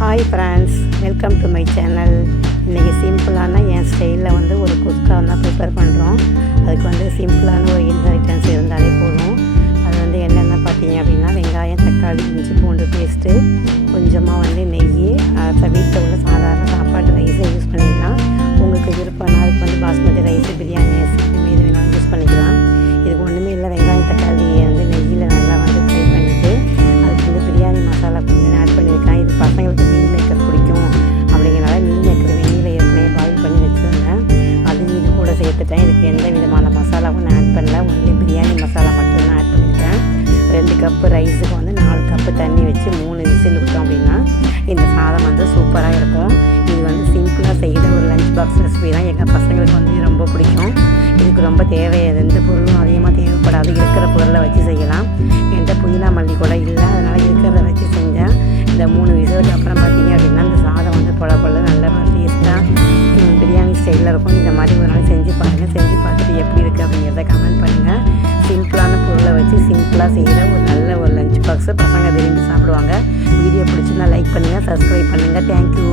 Hi friends, welcome to my channel. இன்றைக்கி சிம்பிளான என் ஸ்டைலில் ஒரு குஸ்கா தான் ப்ரிப்பேர் பண்ணுறோம். அதுக்கு சிம்பிளான ஒரு இன்க்ரீடியன்ஸ் இருந்தாலே போதும். அது என்னென்ன பார்த்தீங்க அப்படின்னா, வெங்காயம், தக்காளி, இஞ்சி பூண்டு பேஸ்ட்டு, கொஞ்சமாக நெய், வீட்டில் உள்ள சாதாரண சாப்பாட்டு ரைஸை யூஸ் பண்ணிக்கலாம். உங்களுக்கு விருப்பம்னா அதுக்கு பாஸ்மதி ரைஸு, பிரியாணி அரிசி எது வேணாலும் யூஸ் பண்ணிக்கலாம். இதுக்கு ஒன்றுமே இல்லை, வெங்காயம் தக்காளி நெய்யில் நல்லா ஃப்ரை பண்ணிவிட்டு அதுக்கு பிரியாணி மசாலா கொஞ்சம் ஆட் பண்ணியிருக்கேன். இது பசங்களுக்கு மீல் மேக்கர் பிடிக்கும் அப்படிங்கிறனால மீல் மேக்கர் வெந்நீரில் ஏற்கனவே பாயில் பண்ணி வச்சுருந்தேன். அதையும் இது கூட சேர்த்துட்டேன். இதுக்கு எந்த விதமான மசாலாவும் நான் ஆட் பண்ணல, ஒன்லி பிரியாணி மசாலா மட்டும்தான் ஆட் பண்ணியிருக்கேன். 2 கப்பு ரைஸுக்கு 4 கப்பு தண்ணி வச்சு 3 விசில் விட்டோம் அப்படின்னா இந்த சாதம் சூப்பராக இருக்கும். இது சிம்பிளாக செய்கிற ஒரு லஞ்ச் பாக்ஸ் ரெசிபி தான். எங்கள் பசங்களுக்கு ரொம்ப பிடிக்கும். இதுக்கு ரொம்ப எந்த பொருளும் அதிகமாக தேவைப்படாது, இருக்கிற பொருளை வச்சு செய்யலாம். என்கிட்ட புதினா மல்லி கூட இல்லை, அதனால் இருக்கிறத வச்சு செஞ்சேன். இந்த 3 விசிலுக்கு அப்புறம் பார்த்தீங்க அப்படின்னா இந்த சாதம் பொல பொல நல்ல டேஸ்ட்டாக பிரியாணி ஸ்டைலில் இருக்கும். இந்த மாதிரி ஒரு நாள் செஞ்சு பாருங்கள். செஞ்சு பார்த்துட்டு எப்படி இருக்குது அப்படிங்கிறத கமெண்ட் பண்ணுங்கள். சிம்பிளான பொருளை வச்சு சிம்பிளாக செய்கிற ஒரு நல்ல ஒரு லஞ்ச் பாக்ஸு பசங்க விரும்பி சாப்பிடுவாங்க. வீடியோ பிடிச்சிருந்தா லைக் பண்ணுங்கள், சப்ஸ்கிரைப் பண்ணுங்கள். தேங்க்யூ.